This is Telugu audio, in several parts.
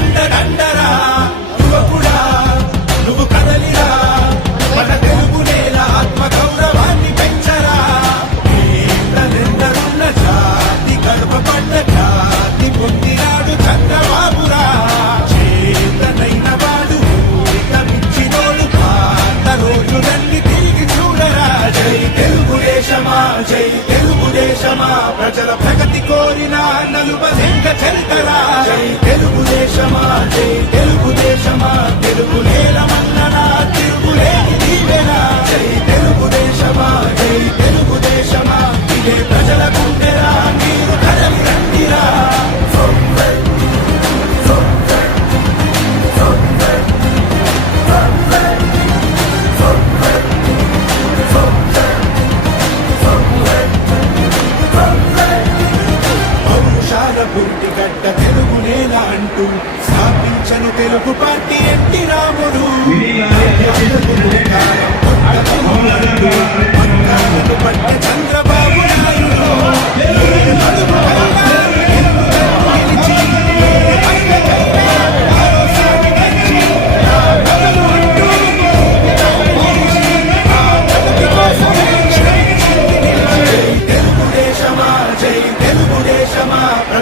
under, under. దేశమా ప్రజల ప్రగతి కోరిన నలుబలింగ చరితరా జై తెలుగుదేశమా? జై తెలుగు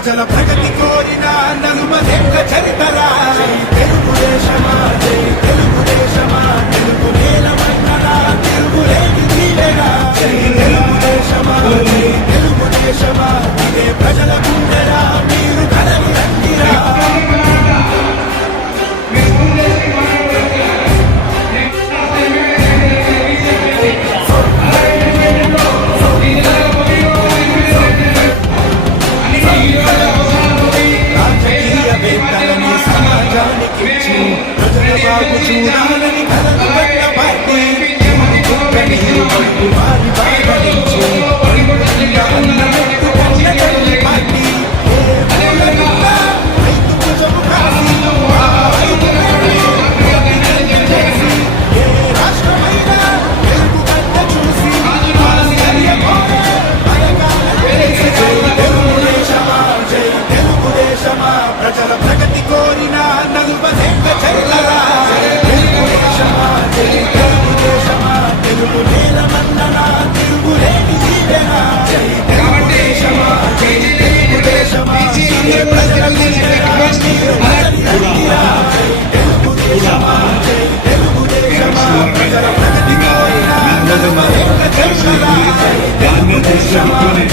ప్రజల ప్రగతి కోరిన నలుమ చరితరా. ప్రజల ప్రగతి కోరినా ജന്മദേശമാണ്